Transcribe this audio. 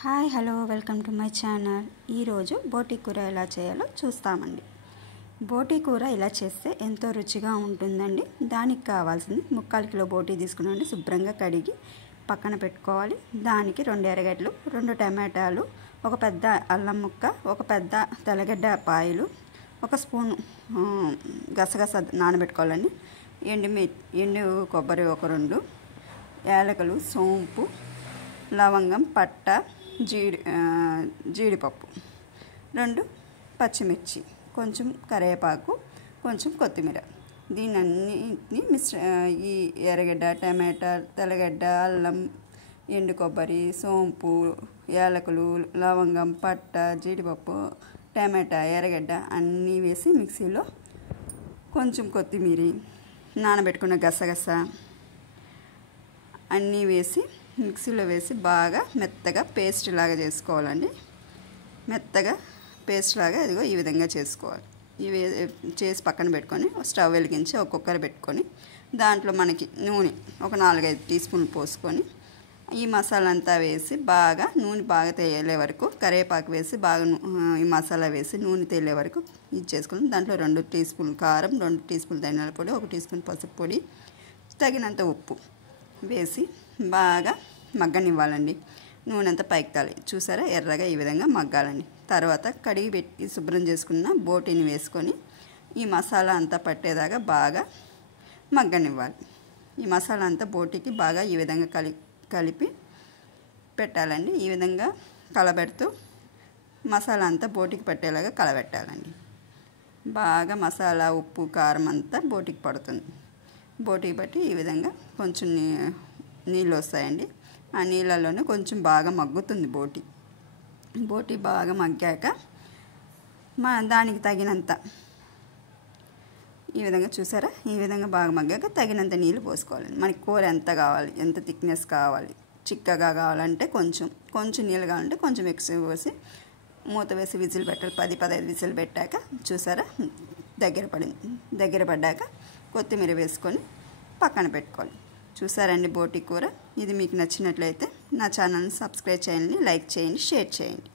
Hi hello welcome to my channel. ఈరోజు బోటి కూర ఎలా చేయాలో చూస్తామండి. బోటి కూర ఇలా చేస్తే ఎంతో రుచిగా ఉంటుందండి. దానికి కావాల్సింది 3/4 కిలో బోటి తీసుకున్నాండి. శుభ్రంగా కడిగి పక్కన పెట్టుకోవాలి. దానికి 2 ఎర్రగడ్డలు, 2 టమాటాలు, ఒక పెద్ద అల్లం ముక్క, ఒక పెద్ద తెల్లగడ్డ పాయలు, 1 స్పూను గసగస నానబెట్టుకోవాలండి. ఎండు కొబ్బరి 2, యాలకులు, సోంపు, లవంగం, పట్ట, జీడిపప్పు, 2 పచ్చిమిర్చి, కొంచెం కరివేపాకు, కొంచెం కొత్తిమీర. దీనన్నిటిని ఈ ఎర్రగడ్డ, టమాటా, తెల్లగడ్డ, అల్లం, ఎండు కొబ్బరి, సోంపు, యాలకులు, లవంగం, పట్ట, జీడిపప్పు, టమాటా, ఎర్రగడ్డ అన్నీ వేసి మిక్సీలో కొంచెం కొత్తిమీర, నానబెట్టుకున్న గసగస అన్నీ వేసి మిక్సీలో వేసి బాగా మెత్తగా పేస్ట్ లాగా చేసుకోవాలండి. మెత్తగా పేస్ట్ లాగా ఇదిగో ఈ విధంగా చేసుకోవాలి. ఇవి చేసి పక్కన పెట్టుకొని స్టవ్ వెలిగించి ఒక కుక్కర్ పెట్టుకొని దాంట్లో మనకి నూనె ఒక 4-5 టీ స్పూన్లు పోసుకొని ఈ మసాలా అంతా వేసి బాగా నూనె బాగా తేలే వరకు కరివేపాకు వేసి బాగా ఈ మసాలా వేసి నూనె తేలే వరకు ఇది చేసుకొని దాంట్లో 2 టీ స్పూన్లు కారం, 2 టీ స్పూన్లు ధనియాల పొడి, 1 టీ స్పూన్ పసుపు పొడి, తగినంత ఉప్పు వేసి బాగా మగ్గనివ్వాలండి. నూనె అంతా పైకి తాలి చూసారా, ఎర్రగా ఈ విధంగా మగ్గాలండి. తర్వాత కడిగి పెట్టి శుభ్రం చేసుకున్న బోటీని వేసుకొని ఈ మసాలా అంతా పట్టేదాకా బాగా మగ్గనివ్వాలి. ఈ మసాలా అంతా బోటీకి బాగా ఈ విధంగా కలిపి పెట్టాలండి. ఈ విధంగా కలబెడుతూ మసాలా అంతా బోటీకి పట్టేలాగా కలబెట్టాలండి. బాగా మసాలా, ఉప్పు, కారం అంతా బోటీకి పడుతుంది. బోటీకి బట్టి ఈ విధంగా కొంచెం నీళ్ళు వస్తాయండి. ఆ నీళ్ళలోనే కొంచెం బాగా మగ్గుతుంది బోటీ బాగా మగ్గాక దానికి తగినంత ఈ విధంగా చూసారా, ఈ విధంగా బాగా మగ్గాక తగినంత నీళ్ళు పోసుకోవాలి. మనకి కూర ఎంత కావాలి, ఎంత థిక్నెస్ కావాలి, చిక్కగా కావాలంటే కొంచెం నీళ్ళు కావాలంటే కొంచెం ఎక్కువ పోసి మూత వేసి విజిల్ పెట్టాలి. 10-15 విజిల్ పెట్టాక చూసారా దగ్గర పడ్డాక కొత్తిమీర వేసుకొని పక్కన పెట్టుకోవాలి. చూసారండి బోటి కూర. ఇది మీకు నచ్చినట్లయితే నా ఛానల్ని సబ్స్క్రైబ్ చేయండి, లైక్ చేయండి, షేర్ చేయండి.